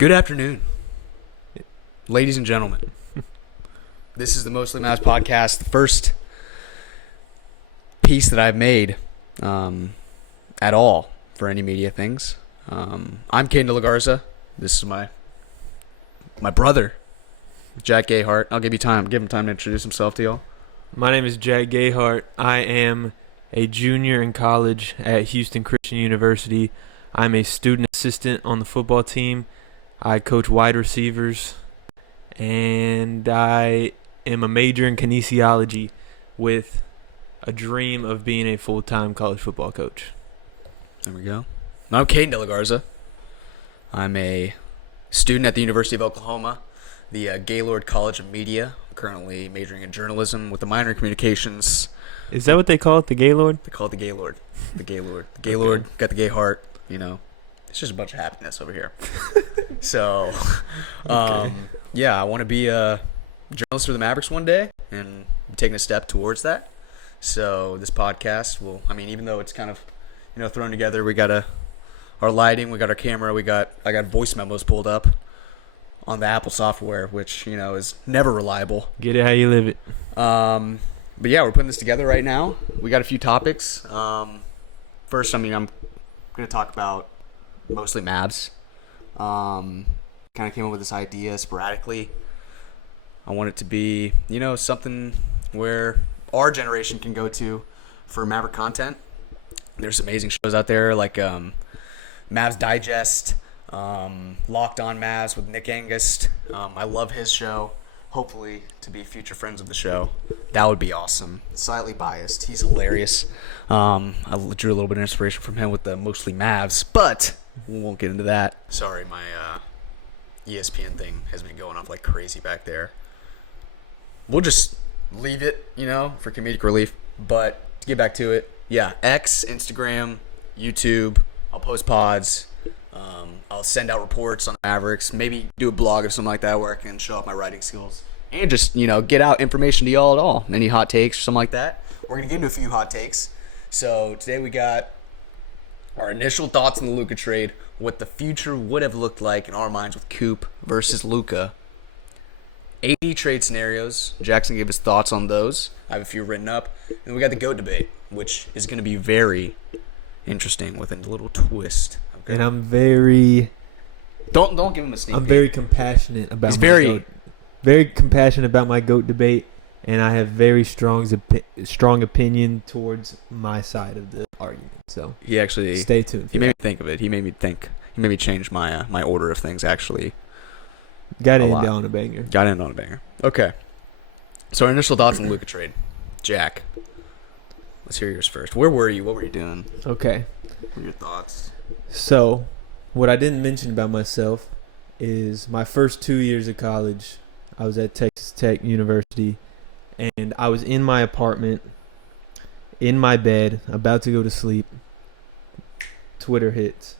Good afternoon, ladies and gentlemen. This is the Mostly Mavs podcast, the first piece that I've made at all for any media things. I'm Caden De La Garza. This is my brother, Jack Gayhart. I'll give him time to introduce himself to y'all. My name is Jack Gayhart. I am a junior in college at Houston Christian University. I'm a student assistant on the football team. I coach wide receivers, and I am a major in kinesiology with a dream of being a full-time college football coach. There we go. I'm Caden De La Garza. I'm a student at the University of Oklahoma, the Gaylord College of Media. I'm currently majoring in journalism with a minor in communications. Is that what they call it, the Gaylord? They call it the Gaylord. The Gaylord. The Gaylord, got the gay heart, you know. It's just a bunch of happiness over here. So, yeah, I want to be a journalist for the Mavericks one day and be taking a step towards that. So this podcast will, even though it's kind of, thrown together, we got our lighting, we got our camera, I got voice memos pulled up on the Apple software, which, is never reliable. Get it how you live it. But yeah, we're putting this together right now. We got a few topics. First, I'm going to talk about mostly Mavs. Kind of came up with this idea sporadically. I want it to be, something where our generation can go to for Maverick content. There's amazing shows out there like Mavs Digest, Locked On Mavs with Nick Angus. I love his show. Hopefully to be future friends of the show. That would be awesome. Slightly biased. He's hilarious. I drew a little bit of inspiration from him with the Mostly Mavs, but we won't get into that. Sorry, my ESPN thing has been going off like crazy back there. We'll just leave it, for comedic relief. But to get back to it, yeah, X, Instagram, YouTube. I'll post pods. I'll send out reports on the Mavericks. Maybe do a blog or something like that where I can show off my writing skills. And just, get out information to y'all at all. Any hot takes or something like that. We're going to get into a few hot takes. So today we got our initial thoughts on the Luka trade, what the future would have looked like in our minds with Coop versus Luka. 80 trade scenarios. Jackson gave his thoughts on those. I have a few written up. And we got the GOAT debate, which is going to be very interesting with a little twist. Okay? And I'm very... Don't give him a sneak peek. very compassionate about very compassionate about my GOAT debate, and I have very strong opinion towards my side of the argument. So he actually stay tuned. He made me think of it. He made me change my my order of things. Actually, got in on a banger. Okay. So our initial thoughts on the Luka trade, Jack. Let's hear yours first. Where were you? What were you doing? Okay. What were your thoughts? So, what I didn't mention about myself is my first 2 years of college, I was at Texas Tech University, and I was in my apartment, in my bed, about to go to sleep. Twitter hits.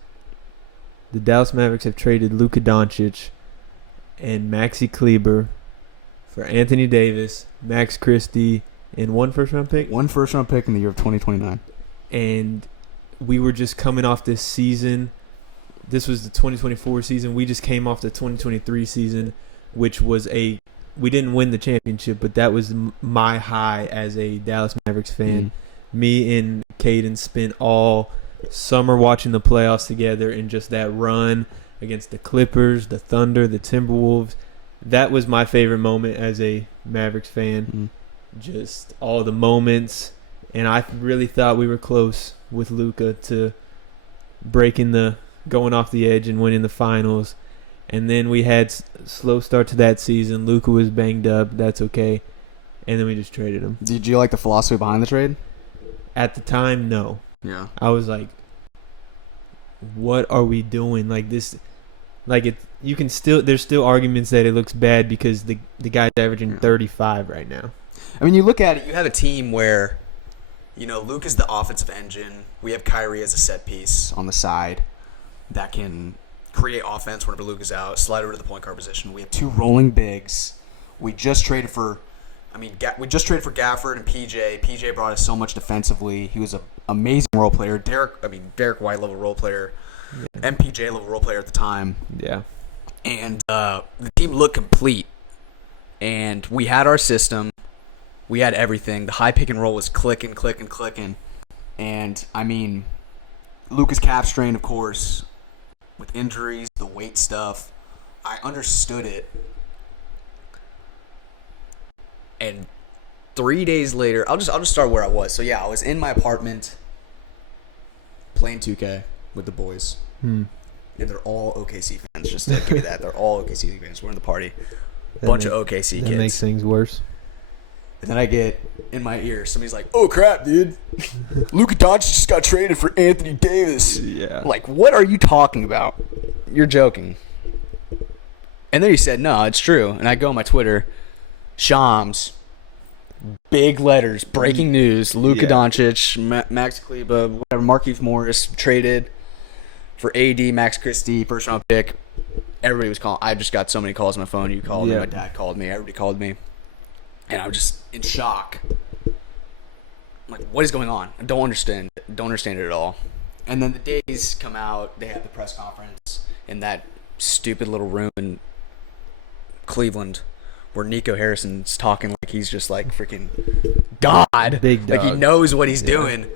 The Dallas Mavericks have traded Luka Doncic and Maxi Kleber for Anthony Davis, Max Christie, and one first-round pick? One first-round pick in the year of 2029. And we were just coming off this season. This was the 2024 season. We just came off the 2023 season, which was we didn't win the championship, but that was my high as a Dallas Mavericks fan. Me and Caden spent all summer watching the playoffs together, and just that run against the Clippers, the Thunder, the Timberwolves. That was my favorite moment as a Mavericks fan. Just all the moments, and I really thought we were close with Luka to going off the edge and winning the finals. And then we had slow start to that season. Luka was banged up. That's okay. And then we just traded him. Did you like the philosophy behind the trade? At the time, no. Yeah. I was like, what are we doing? Like this, you can still, there's still arguments that it looks bad because the guy's averaging 35 right now. You look at it, you have a team where, Luka's the offensive engine. We have Kyrie as a set piece on the side that can create offense whenever Luka's out, slide over to the point guard position. We have two rolling bigs. We just traded for Gafford and PJ. PJ brought us so much defensively. He was an amazing role player. Derek White level role player, MPJ level role player at the time. Yeah. And the team looked complete. And we had our system. We had everything. The high pick and roll was clicking. And, I mean, Luka's calf strain, of course, with injuries, the weight stuff. I understood it. And 3 days later, I'll just start where I was. So, yeah, I was in my apartment playing 2K with the boys. And they're all OKC fans. Just to give you that. They're all OKC fans. We're in the party. Bunch of OKC kids. That makes things worse. And then I get in my ear, somebody's like, "Oh crap, dude! Luka Doncic just got traded for Anthony Davis." Yeah. Like, what are you talking about? You're joking. And then he said, "No, it's true." And I go on my Twitter, Shams, big letters, breaking news: Luka Doncic, Max Kleba, whatever, Markieff Morris traded for AD, Max Christie, first round pick. Everybody was calling. I just got so many calls on my phone. You called me. My dad called me. Everybody called me. And I was just in shock. I'm like, what is going on? I don't understand it at all. And then the days come out. They have the press conference in that stupid little room in Cleveland where Nico Harrison's talking like he's just like freaking God. Big dog. Like he knows what he's doing.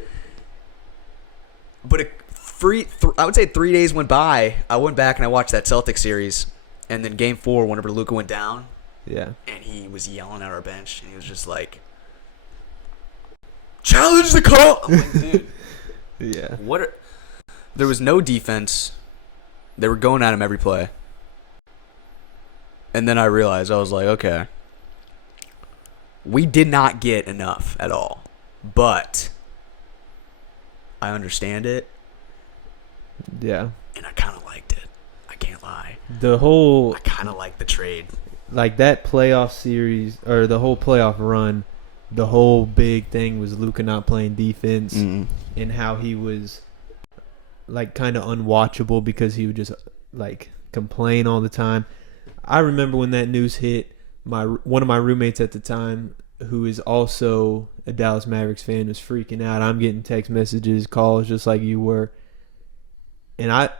But I would say 3 days went by. I went back and I watched that Celtics series. And then game 4, whenever Luka went down, and he was yelling at our bench, and he was just like, "Challenge the call!" I'm like, dude. There was no defense. They were going at him every play. And then I realized, I was like, okay. We did not get enough at all. But I understand it. Yeah. And I kind of liked it. I can't lie. I kind of liked the trade. Like that playoff series, or the whole playoff run, the whole big thing was Luka not playing defense and how he was like kind of unwatchable because he would just like complain all the time. I remember when that news hit, one of my roommates at the time, who is also a Dallas Mavericks fan, was freaking out. I'm getting text messages, calls, just like you were. And I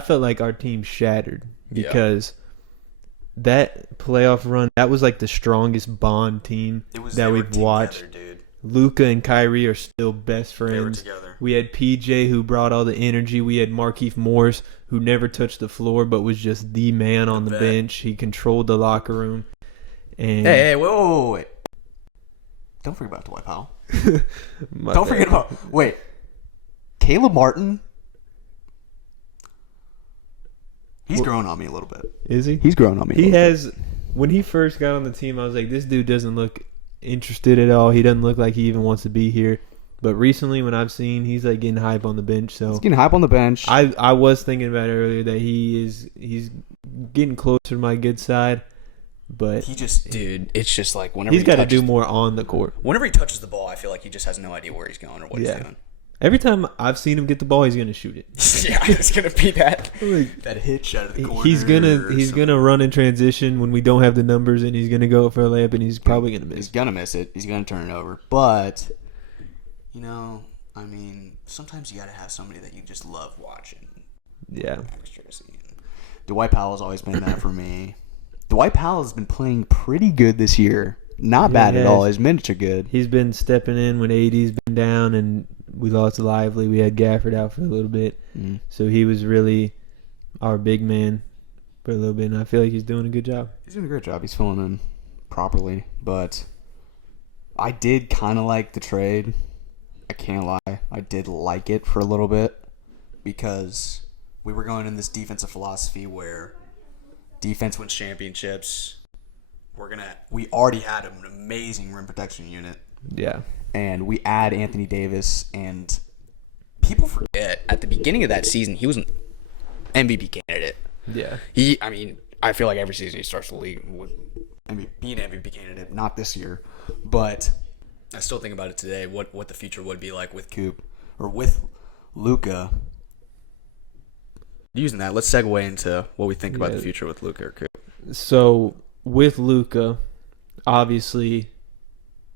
felt like our team shattered because that playoff run, that was like the strongest bond team that we've watched. Luka and Kyrie are still best friends. They were together. We had PJ, who brought all the energy. We had Markieff Morris, who never touched the floor but was just the man on the bench. He controlled the locker room. And hey, wait. Don't forget about Dwight Powell. Don't forget about... Wait. Caleb Martin... He's grown on me a little bit. Is he? He's grown on me. He has. When he first got on the team, I was like, this dude doesn't look interested at all. He doesn't look like he even wants to be here. But recently, when I've seen, he's like getting hype on the bench. So he's getting hype on the bench. I was thinking about it earlier that he's getting closer to my good side. But it's just like whenever he's got to do more on the court. Whenever he touches the ball, I feel like he just has no idea where he's going or what he's doing. Every time I've seen him get the ball, he's gonna shoot it. Yeah, it's gonna be that hitch out of the corner. He's gonna run in transition when we don't have the numbers, and he's gonna go for a layup, and he's probably gonna miss. He's gonna miss it. He's gonna turn it over. But sometimes you gotta have somebody that you just love watching. Yeah. Dwight Powell's always been that for me. Dwight Powell has been playing pretty good this year. Not bad at all. His minutes are good. He's been stepping in when AD's been down, and we lost Lively. We had Gafford out for a little bit. So he was really our big man for a little bit, and I feel like he's doing a good job. He's doing a great job. He's filling in properly. But I did kind of like the trade. I can't lie. I did like it for a little bit because we were going in this defensive philosophy where defense wins championships. We already had an amazing rim protection unit. Yeah. And we add Anthony Davis, and people forget at the beginning of that season he was an MVP candidate. Yeah. I feel like every season he starts the league with being an MVP candidate. Not this year, but I still think about it today. What the future would be like with Coop or with Luka. Using that, let's segue into what we think about the future with Luka or Coop. So with Luka, obviously,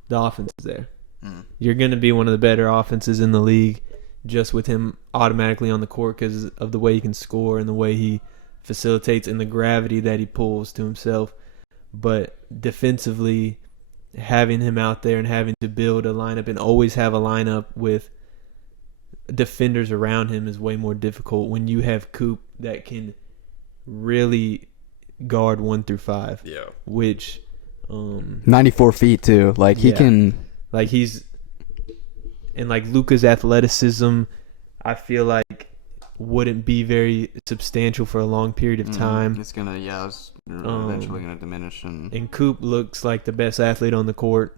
the offense is there. You're going to be one of the better offenses in the league just with him automatically on the court because of the way he can score and the way he facilitates and the gravity that he pulls to himself. But defensively, having him out there and having to build a lineup and always have a lineup with defenders around him is way more difficult when you have Coop that can really guard 1 through 5. Yeah. Which 94 feet too. Like he can. Like he's and like Luka's athleticism, I feel like wouldn't be very substantial for a long period of time. It's gonna it's eventually gonna diminish. And Coop looks like the best athlete on the court,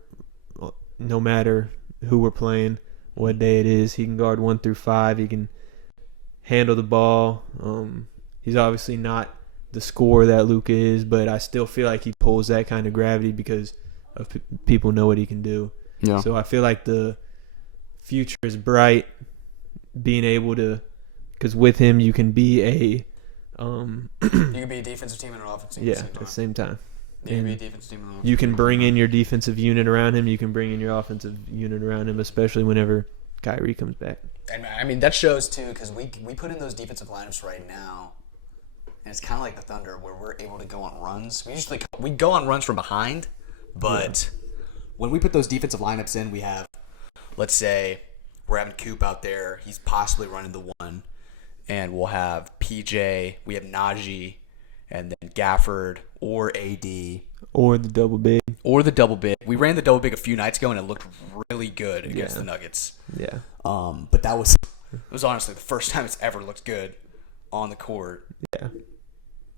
no matter who we're playing, what day it is. He can guard 1 through 5. He can handle the ball. He's obviously not the scorer that Luka is, but I still feel like he pulls that kind of gravity because of people know what he can do. Yeah. So I feel like the future is bright, being able to, because with him you can be a you can be a defensive team and an offensive team at the same time. You can be a defensive team and an offensive You can team. bring in your defensive unit around him. You can bring in your offensive unit around him, especially whenever Kyrie comes back. And I mean that shows too because we put in those defensive lineups right now, and it's kind of like the Thunder where we're able to go on runs. We go on runs from behind, but when we put those defensive lineups in, we have, let's say, we're having Coop out there. He's possibly running the 1, and we'll have PJ. We have Najee, and then Gafford or AD Or the double big. We ran the double big a few nights ago, and it looked really good against the Nuggets. Yeah. But it was honestly the first time it's ever looked good on the court. Yeah.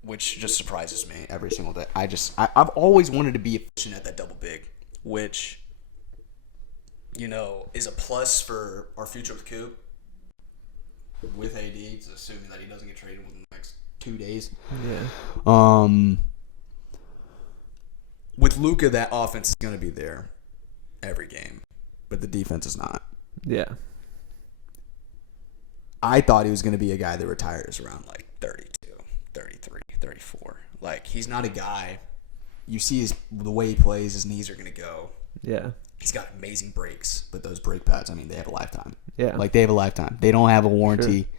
Which just surprises me every single day. I've always wanted to be efficient at that double big, which, is a plus for our future with Coop. With AD, it's assuming that he doesn't get traded within the next 2 days. Yeah. With Luka, that offense is going to be there every game, but the defense is not. Yeah. I thought he was going to be a guy that retires around like 32, 33, 34. Like, he's not a guy. You see the way he plays, his knees are going to go. Yeah. He's got amazing breaks, but those brake pads, they have a lifetime. Yeah. Like, they have a lifetime. They don't have a warranty. Sure.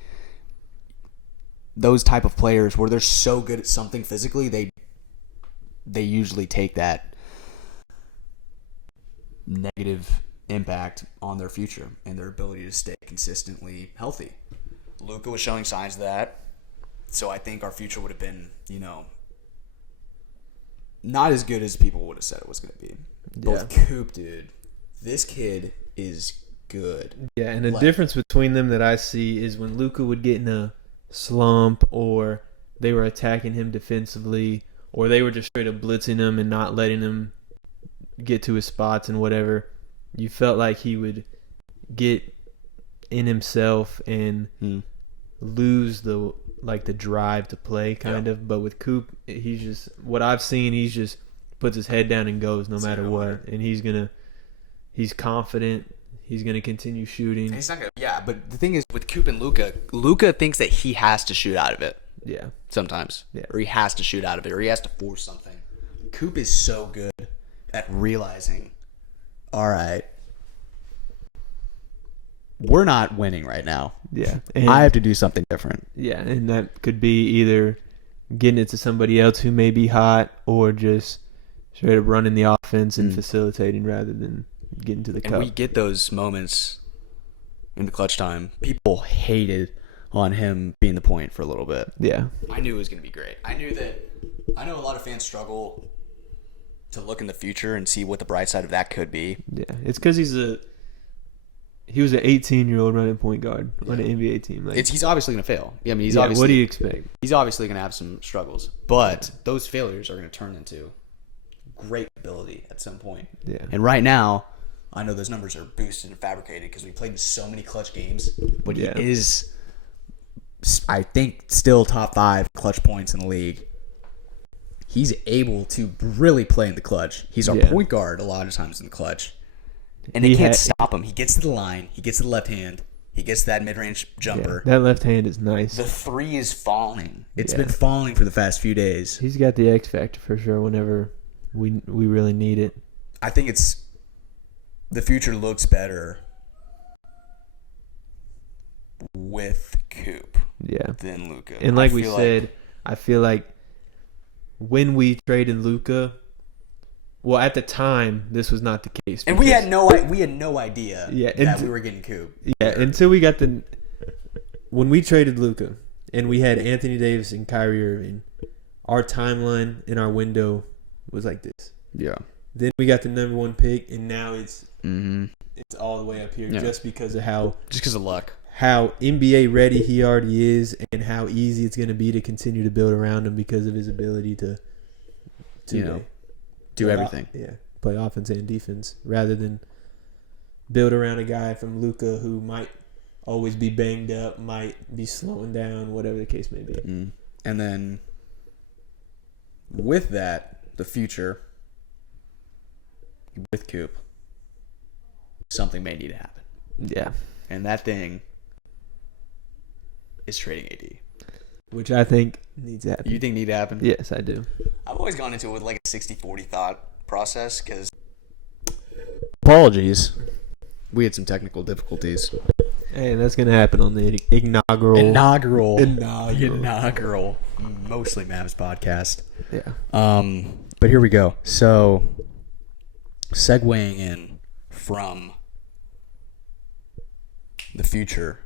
Those type of players, where they're so good at something physically, they usually take that negative impact on their future and their ability to stay consistently healthy. Luka was showing signs of that, so I think our future would have been, not as good as people would have said it was going to be. But with Coop, dude, this kid is good. Yeah, and the difference between them that I see is when Luka would get in a slump, or they were attacking him defensively, or they were just straight up blitzing him and not letting him get to his spots and whatever, you felt like he would get in himself and lose the drive to play kind of. But with Coop, he's just, what I've seen, he's just puts his head down and goes no matter what. And he's confident. He's going to continue shooting. He's not going to, but the thing is with Coop and Luka thinks that he has to shoot out of it. Yeah. Sometimes. Yeah. Or he has to shoot out of it, or he has to force something. Coop is so good at realizing, all right, we're not winning right now. Yeah. And I have to do something different. Yeah, and that could be either getting it to somebody else who may be hot, or just straight up running the offense and facilitating rather than getting to the cup. And we get those moments in the clutch time. People hated on him being the point for a little bit. Yeah. I knew it was going to be great. I know a lot of fans struggle to look in the future and see what the bright side of that could be. Yeah, it's because he was an 18-year-old running point guard on an NBA team. He's obviously going to fail. What do you expect? He's obviously going to have some struggles, but those failures are going to turn into great ability at some point. Yeah. And right now, I know those numbers are boosted and fabricated because we played in so many clutch games, but he is, I think, still top 5 clutch points in the league. He's able to really play in the clutch. He's our point guard a lot of times in the clutch. And they can't stop him. He gets to the line. He gets to the left hand. He gets that mid-range jumper. Yeah, that left hand is nice. The 3 is falling. It's been falling for the past few days. He's got the X factor for sure whenever we really need it. I think the future looks better with Coop than Luka. And like we said, I feel like when we traded Luka, well, at the time, this was not the case. And we had no idea that we were getting Coop. Yeah, until we got when we traded Luka and we had Anthony Davis and Kyrie Irving, our timeline in our window was like this. Yeah. Then we got the number 1 pick, and now it's all the way up here just because of luck. How NBA ready he already is, and how easy it's going to be to continue to build around him because of his ability to do everything. Play offense and defense rather than build around a guy from Luka who might always be banged up, might be slowing down, whatever the case may be. And then with that, the future with Coop, something may need to happen. Yeah. And that thing is trading AD. Which I think needs to happen. You think need to happen? Yes, I do. I've always gone into it with like a 60-40 thought process because apologies, we had some technical difficulties. Hey, that's going to happen on the inaugural Mostly Mavs podcast. Yeah. But here we go. So, segueing in from the future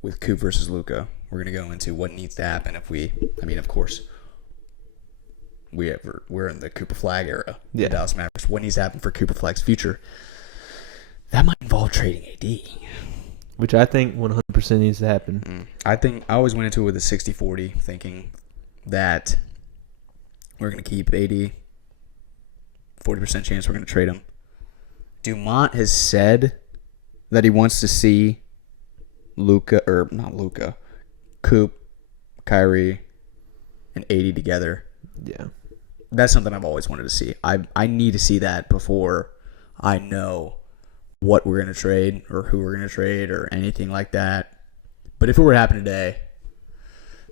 with Coop versus Luka, we're going to go into what needs to happen if of course, we're in the Cooper Flag era. Yeah. The Dallas Mavericks. What needs to happen for Cooper Flag's future? That might involve trading AD. Which I think 100% needs to happen. I always went into it with a 60-40, thinking that we're going to keep AD. 40% chance we're going to trade him. Dumont has said that he wants to see Coop, Kyrie, and AD together. Yeah. That's something I've always wanted to see. I need to see that before I know what we're going to trade or who we're going to trade or anything like that. But if it were to happen today,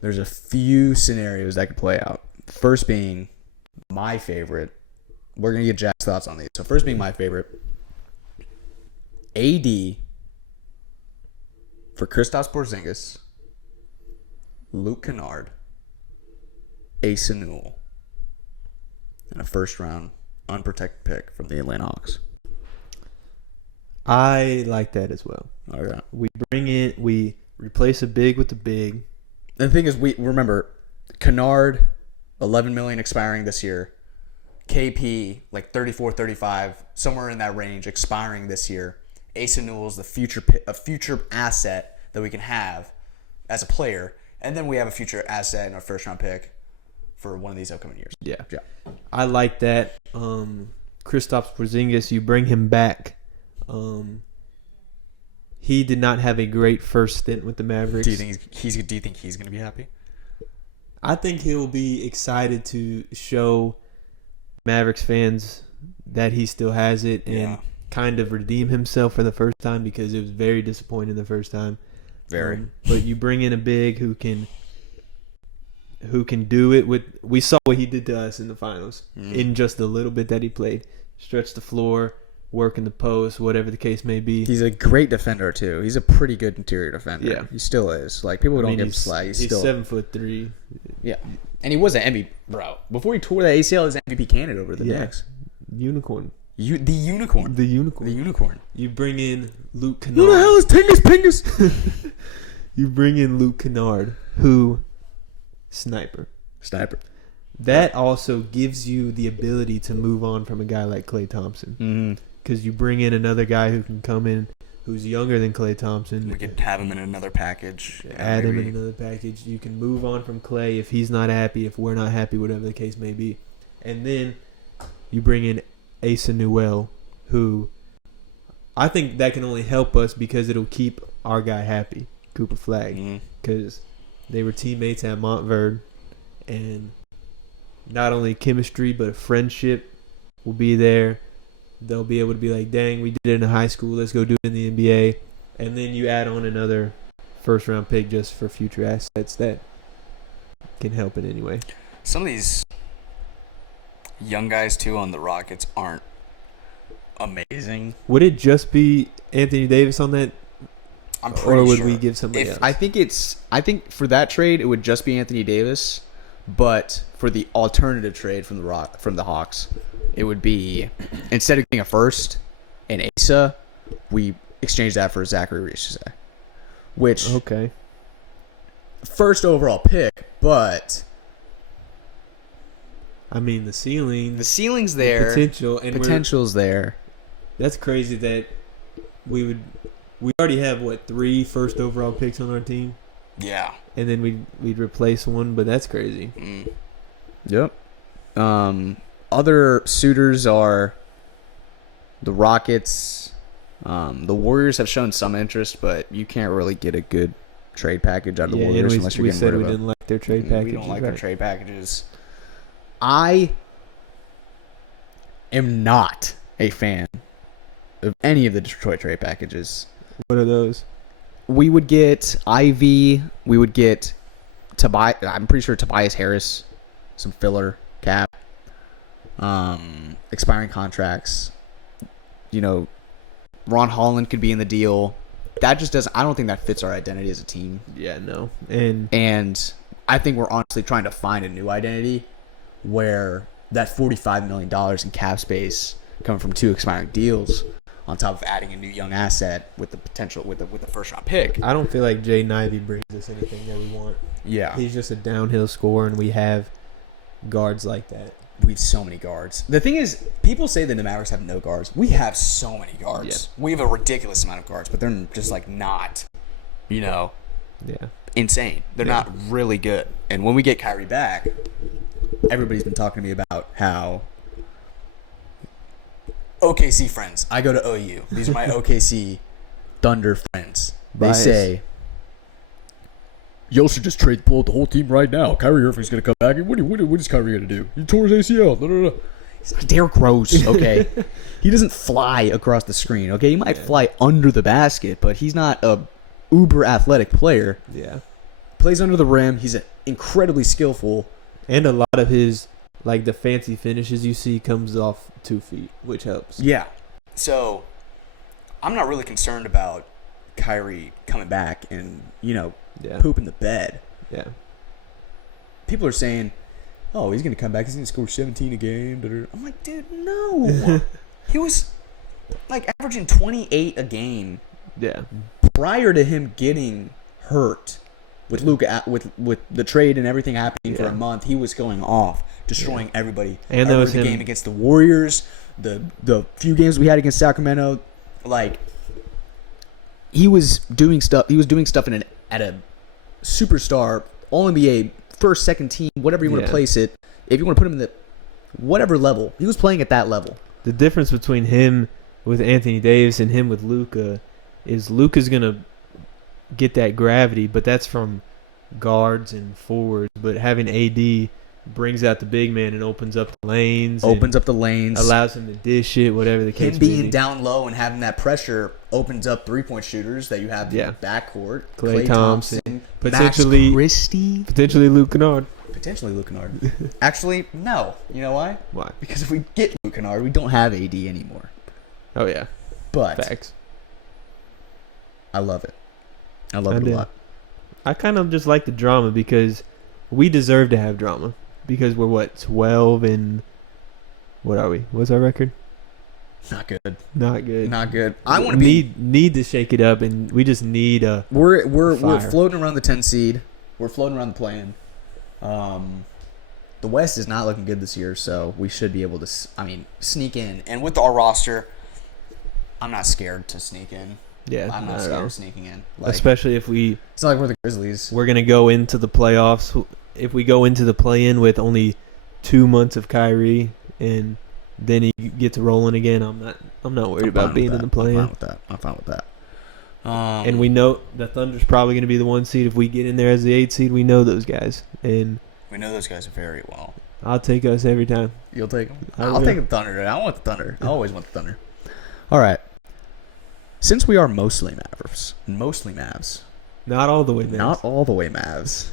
there's a few scenarios that could play out. First being my favorite. We're going to get Jack's thoughts on these. So first being my favorite, AD for Kristaps Porzingis, Luke Kennard, Asa Newell, and a first-round unprotected pick from the Atlanta Hawks. I like that as well. Okay. We replace a big with a big. And the thing is, we remember Kennard, $11 million expiring this year. KP, like 34, 35, somewhere in that range, expiring this year. Asa Newell's a future asset that we can have as a player, and then we have a future asset in our first-round pick for one of these upcoming years. Yeah. I like that. Kristaps Porzingis, you bring him back. He did not have a great first stint with the Mavericks. Do you think he's going to be happy? I think he'll be excited to show Mavericks fans that he still has it and kind of redeem himself for the first time because it was very disappointing the first time. Very. But you bring in a big who can do it with. We saw what he did to us in the finals in just a little bit that he played. Stretch the floor, work in the post, whatever the case may be. He's a great defender too. He's a pretty good interior defender. Yeah, he still is. Like people don't give him slack. He's still 7'3". Yeah, and he was an MVP, bro. Before he tore that ACL, he was an MVP candidate over the Knicks. Unicorn. The unicorn. You bring in Luke Kennard. Who the hell is Pingus? You bring in Luke Kennard, who sniper. That also gives you the ability to move on from a guy like Klay Thompson. Because you bring in another guy who can come in who's younger than Klay Thompson. We could have him in another package. Add him in another package. You can move on from Klay if he's not happy, if we're not happy, whatever the case may be. And then you bring in Asa Newell, who I think that can only help us because it'll keep our guy happy, Cooper Flag. Because they were teammates at Montverde, and not only chemistry but friendship will be there. They'll be able to be like, dang, we did it in high school, let's go do it in the NBA. And then you add on another first-round pick just for future assets that can help in any way. Some of these young guys, too, on the Rockets aren't amazing. Would it just be Anthony Davis on that I'm pretty or would sure. we give somebody else? I think for that trade it would just be Anthony Davis, but for the alternative trade from the Hawks, it would be instead of getting a first and Asa, we exchange that for Zachary Reese, which okay. first overall pick, but I mean the ceiling's there, potential's there. That's crazy that we already have 3 first overall picks on our team. Yeah, and then we'd replace one, but that's crazy. Yep. Other suitors are the Rockets. The Warriors have shown some interest, but you can't really get a good trade package out of the Warriors unless you're getting rid of we didn't like their trade packages. We don't like their trade packages. I am not a fan of any of the Detroit trade packages. What are those? We would get Ivy. We would get Tobias. I'm pretty sure Tobias Harris, some filler cap, expiring contracts. Ron Holland could be in the deal. That just doesn't. I don't think that fits our identity as a team. Yeah, no. And I think we're honestly trying to find a new identity where that $45 million in cap space coming from 2 expiring deals, on top of adding a new young asset with the potential with the first round pick. I don't feel like Jaden Ivey brings us anything that we want. Yeah, he's just a downhill scorer, and we have guards like that. We have so many guards. The thing is, people say that the Mavericks have no guards. We have so many guards. Yeah. We have a ridiculous amount of guards, but they're just not, insane. They're not really good. And when we get Kyrie back, everybody's been talking to me about how OKC friends. I go to OU. These are my OKC Thunder friends. They say, y'all should just trade the whole team right now. Kyrie Irving's going to come back. What is Kyrie going to do? He tore his ACL. No. He's not Derrick Rose, okay? He doesn't fly across the screen, okay? He might fly under the basket, but he's not a uber athletic player. Yeah. Plays under the rim. He's incredibly skillful. And a lot of his, the fancy finishes you see comes off 2 feet, which helps. Yeah. So, I'm not really concerned about Kyrie coming back and, pooping the bed. Yeah. People are saying, oh, he's going to come back. He's going to score 17 a game. I'm like, dude, no. He was, averaging 28 a game. Yeah. Prior to him getting hurt with Luka, with the trade and everything happening for a month, he was going off, destroying everybody. And there was the game against the Warriors, the few games we had against Sacramento, he was doing stuff. He was doing stuff at a superstar, all NBA, first, second team, whatever you want to place it. If you want to put him in the whatever level, he was playing at that level. The difference between him with Anthony Davis and him with Luka is Luka's gonna get that gravity, but that's from guards and forwards. But having AD brings out the big man and opens up the lanes. Allows him to dish it, whatever the case may be. Him being down low and having that pressure opens up 3-point shooters that you have in the backcourt. Klay Thompson, potentially Christie, potentially Luke Kennard. Actually, no. You know why? Why? Because if we get Luke Kennard, we don't have AD anymore. Oh yeah, but facts. I love it. I love it a lot. I kind of just like the drama because we deserve to have drama. Because we're 12 and what are we? What's our record? Not good. I want to need to shake it up, and we just need a. We're floating around the 10 seed. We're floating around the play-in. The West is not looking good this year, so we should be able to. Sneak in, and with our roster, I'm not scared to sneak in. Yeah, I'm not scared of sneaking in. Especially if we. It's not like we're the Grizzlies. We're gonna go into the playoffs. If we go into the play-in with only 2 months of Kyrie and then he gets rolling again, I'm not worried about being in the play-in. I'm fine with that. And we know the Thunder's probably going to be the 1 seed. If we get in there as the 8 seed, we know those guys. And we know those guys very well. I'll take us every time. You'll take them? I'll take the Thunder. I want the Thunder. I always want the Thunder. All right. Since we are mostly Mavs. Not all the way Mavs.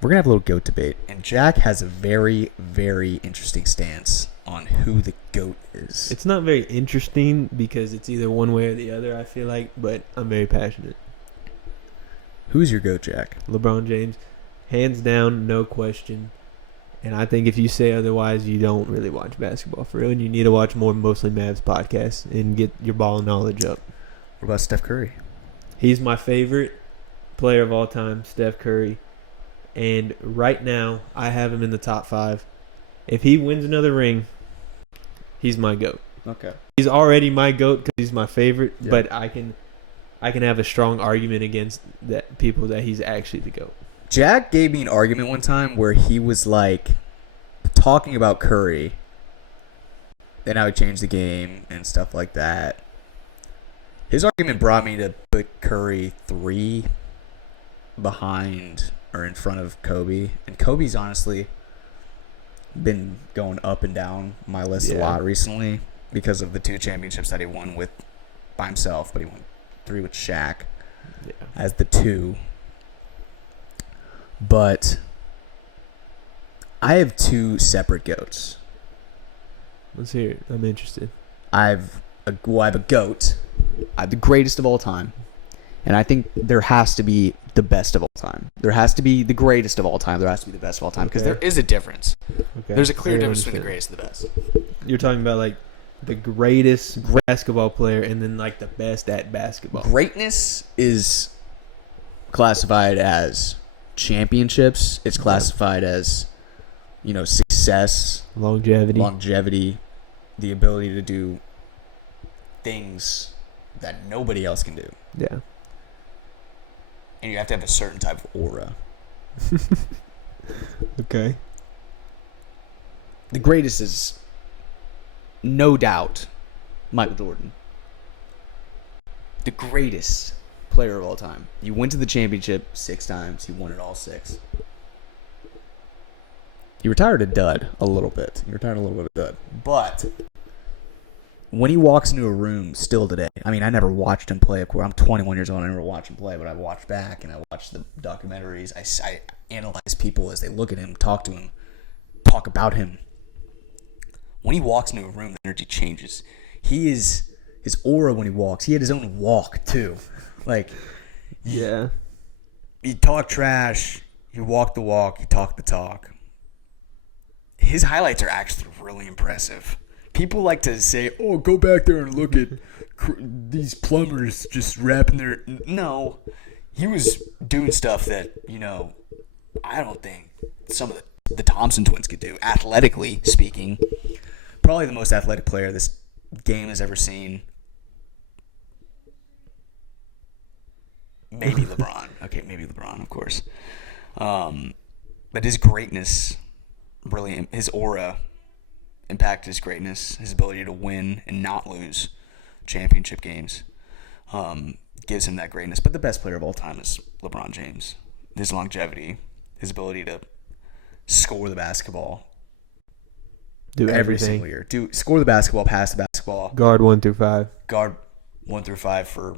We're going to have a little GOAT debate. And Jack has a very, very interesting stance on who the GOAT is. It's not very interesting because it's either one way or the other, I feel like, but I'm very passionate. Who's your GOAT, Jack? LeBron James, hands down, no question. And I think if you say otherwise, you don't really watch basketball for real, and you need to watch more Mostly Mavs podcasts and get your ball knowledge up. What about Steph Curry? He's my favorite player of all time, Steph Curry. And right now, I have him in the top 5. If he wins another ring, he's my GOAT. Okay. He's already my GOAT because he's my favorite, Yeah. but I can have a strong argument against that people that he's actually the GOAT. Jack gave me an argument one time where he was like talking about Curry and how he changed the game and stuff like that. His argument brought me to put Curry 3 behind or in front of Kobe. And Kobe's honestly been going up and down my list a lot recently because of the 2 championships that he won with by himself, but he won 3 with Shaq as the 2. But I have 2 separate GOATs. Let's hear it. I'm interested. I have a GOAT. I have the greatest of all time. And I think there has to be the best of all time. There has to be the greatest of all time. There has to be the best of all time. Because there is a difference. Okay. There's a clear difference between the greatest and the best. You're talking about like the greatest basketball player and then like the best at basketball. Greatness is classified as championships. It's classified as, success, longevity, the ability to do things that nobody else can do. Yeah. And you have to have a certain type of aura. Okay. The greatest is, no doubt, Michael Jordan. The greatest player of all time. He went to the championship 6 times. He won it all 6. He retired a dud a little bit. But when he walks into a room still today, I mean, I never watched him play. Of course, I'm 21 years old. I never watched him play, but I watched back and I watched the documentaries. I analyze people as they look at him, talk to him, talk about him. When he walks into a room, the energy changes. His aura when he walks. He had his own walk too. Like, yeah, he talked trash. He walked the walk. He talked the talk. His highlights are actually really impressive. People like to say, "Oh, go back there and look at these plumbers just rapping their." No, he was doing stuff that I don't think some of the Thompson twins could do. Athletically speaking, probably the most athletic player this game has ever seen. Maybe LeBron. Okay, maybe LeBron, of course. But his greatness, really, his aura impacted his greatness, his ability to win and not lose championship games, gives him that greatness. But the best player of all time is LeBron James. His longevity, his ability to score the basketball. Do every everything. single year. Score the basketball, pass the basketball. Guard 1 through 5. Guard 1 through 5 for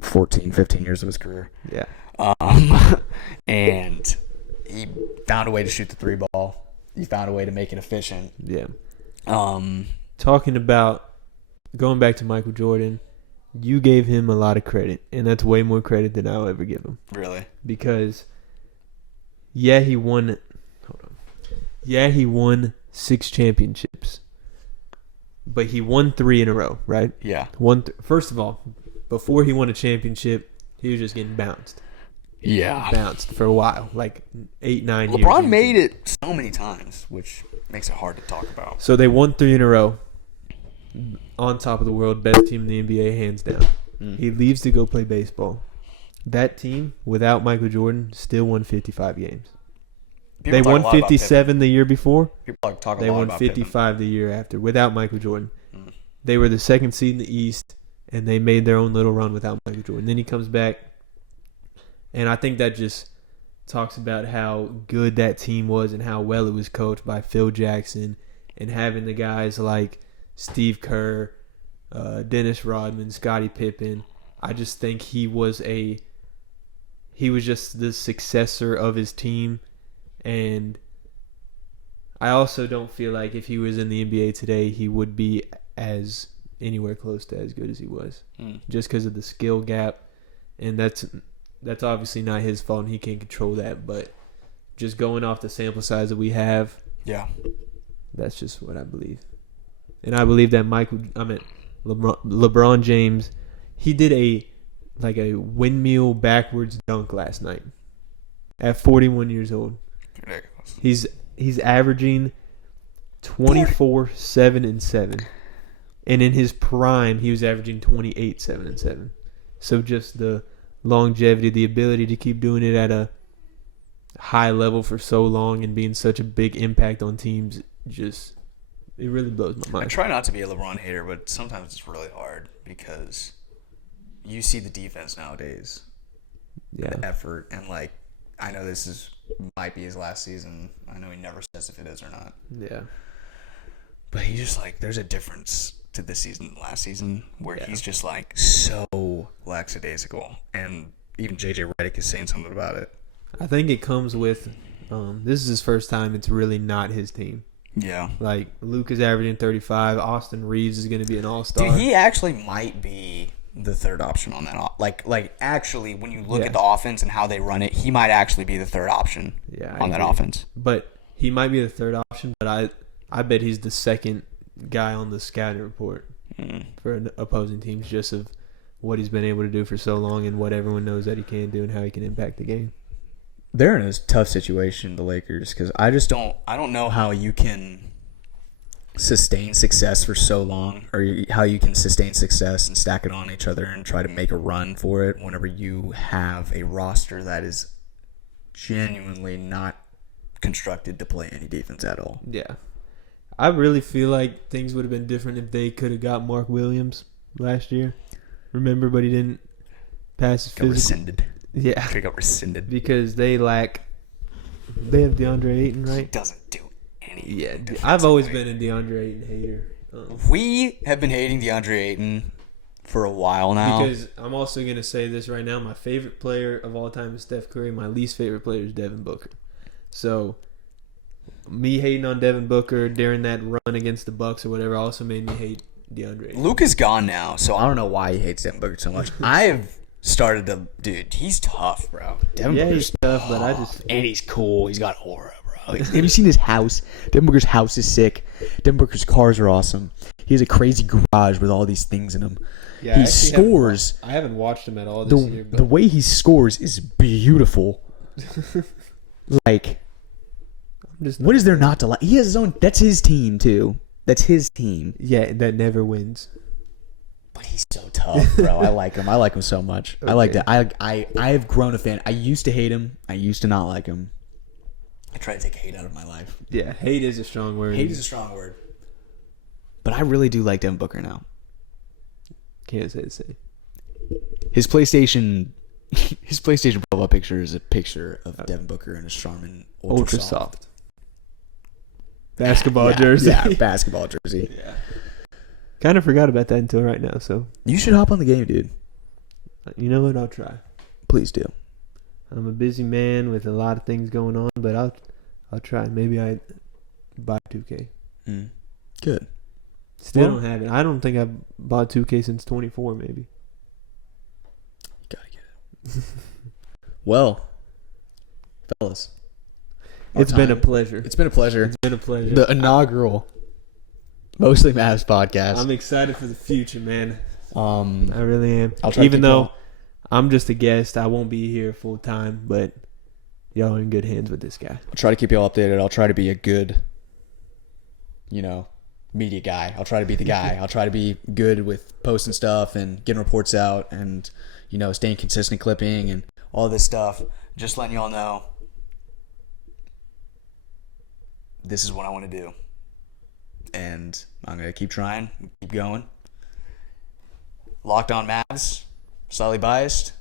14, 15 years of his career. Yeah. And he found a way to shoot the 3 ball. He found a way to make it efficient. Yeah. Talking about going back to Michael Jordan, you gave him a lot of credit, and that's way more credit than I'll ever give him. Really? Because, he won. Hold on. He won 6 championships, but he won 3 in a row, right? Yeah. First of all, before he won a championship, he was just getting bounced. Yeah. Bounced for a while, like 8, 9 years. LeBron made it so many times, which makes it hard to talk about. So they won 3 in a row. On top of the world, best team in the NBA, hands down. He leaves to go play baseball. That team, without Michael Jordan, still won 55 games. People They talk a won lot about 57 the year before. Pippen. People talk a They lot won about 55 the year after, without Michael Jordan. They were the 2nd seed in the East, and they made their own little run without Michael Jordan. Then he comes back, and I think that just talks about how good that team was and how well it was coached by Phil Jackson, and having the guys like Steve Kerr, Dennis Rodman, Scottie Pippen. I just think he was just the successor of his team, and I also don't feel like if he was in the NBA today, he would be as anywhere close to as good as he was, just because of the skill gap, and that's obviously not his fault, and he can't control that. But just going off the sample size that we have, that's just what I believe, and I believe that LeBron James, he did a windmill backwards dunk last night at 41 years old. Ridiculous. He's averaging 24, 7, and 7. And in his prime, he was averaging 28, 7, and 7. So just the longevity, the ability to keep doing it at a high level for so long and being such a big impact on teams, it really blows my mind. I try not to be a LeBron hater, but sometimes it's really hard because you see the defense nowadays. Yeah. The effort, and I know this might be his last season. I know he never says if it is or not. Yeah. But he just there's a difference to this season than last season where he's just so lackadaisical, and even JJ Redick is saying something about it. I think it comes with this is his first time it's really not his team. Yeah. Luke is averaging 35. Austin Reeves is going to be an all-star. Dude, he actually might be the third option on that. Actually, when you look at the offense and how they run it, he might actually be the third option on that offense. But he might be the third option, but I bet he's the second guy on the scouting report for opposing teams, just of what he's been able to do for so long and what everyone knows that he can do and how he can impact the game. They're in a tough situation, the Lakers, because I don't know how you can sustain success for so long, or how you can sustain success and stack it on each other and try to make a run for it whenever you have a roster that is genuinely not constructed to play any defense at all. Yeah. I really feel like things would have been different if they could have got Mark Williams last year. Remember, but he didn't pass his physical. Rescinded. Yeah. Could have got rescinded. Because they have DeAndre Ayton, right? He doesn't do anything. Yeah, I've always been a DeAndre Ayton hater. We have been hating DeAndre Ayton for a while now. Because I'm also going to say this right now. My favorite player of all time is Steph Curry. My least favorite player is Devin Booker. So me hating on Devin Booker during that run against the Bucks or whatever also made me hate DeAndre Ayton. Luke is gone now, so I don't know why he hates Devin Booker so much. I've started to... Dude, he's tough, bro. Devin Booker's he's tough, but I just... And he's cool. He's got aura, bro. Have you seen his house? Devin Booker's house is sick. Devin Booker's cars are awesome. He has a crazy garage with all these things in him. Yeah, he scores... I haven't watched him at all this year. But... The way he scores is beautiful. What is there not to like? He has his own... That's his team, too. That's his team. Yeah, that never wins. But he's so tough, bro. I like him. I like him so much. Okay. I like that. I have grown a fan. I used to hate him. I used to not like him. I try to take hate out of my life. Yeah, hate is a strong word. Hate is a strong word. But I really do like Devin Booker now. Can't say the same. His PlayStation profile picture is a picture of Devin Booker in a Charmin Ultra Soft basketball jersey. Yeah, basketball jersey. Yeah. Kind of forgot about that until right now. So you should hop on the game, dude. You know what? I'll try. Please do. I'm a busy man with a lot of things going on, but I'll try. Maybe I buy 2K. Good. Still don't have it. I don't think I've bought 2K since 24, maybe. You gotta get it. Well, fellas. It's been a pleasure. It's been a pleasure. It's been a pleasure. The inaugural Mostly Mavs podcast. I'm excited for the future, man. I really am. I'll try Even though I'm just a guest, I won't be here full time, but y'all are in good hands with this guy. I'll try to keep y'all updated. I'll try to be a good, media guy. I'll try to be the guy. I'll try to be good with posting stuff and getting reports out and, staying consistent clipping and all this stuff. Just letting y'all know this is what I want to do. And I'm going to keep trying, keep going. Locked on Mavs, slightly biased.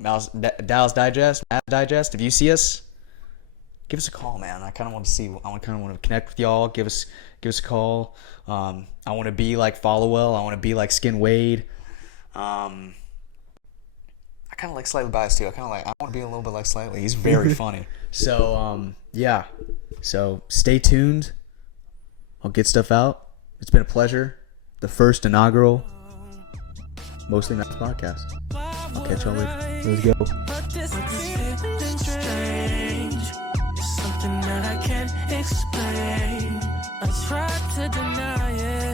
Dallas Digest, Mavs Digest. If you see us, give us a call, man. I kind of want to see. I kind of want to connect with y'all. Give us a call. I want to be like Followell. I want to be like Skin Wade. I kind of like Slightly Biased too. I want to be a little bit like Slightly. He's very funny. So yeah, So stay tuned. I'll get stuff out. It's been a pleasure. The first inaugural Mostly Mavs podcast. I'll catch y'all later. Let's go. But this feeling strange. It's something that I can't explain. I tried to deny it.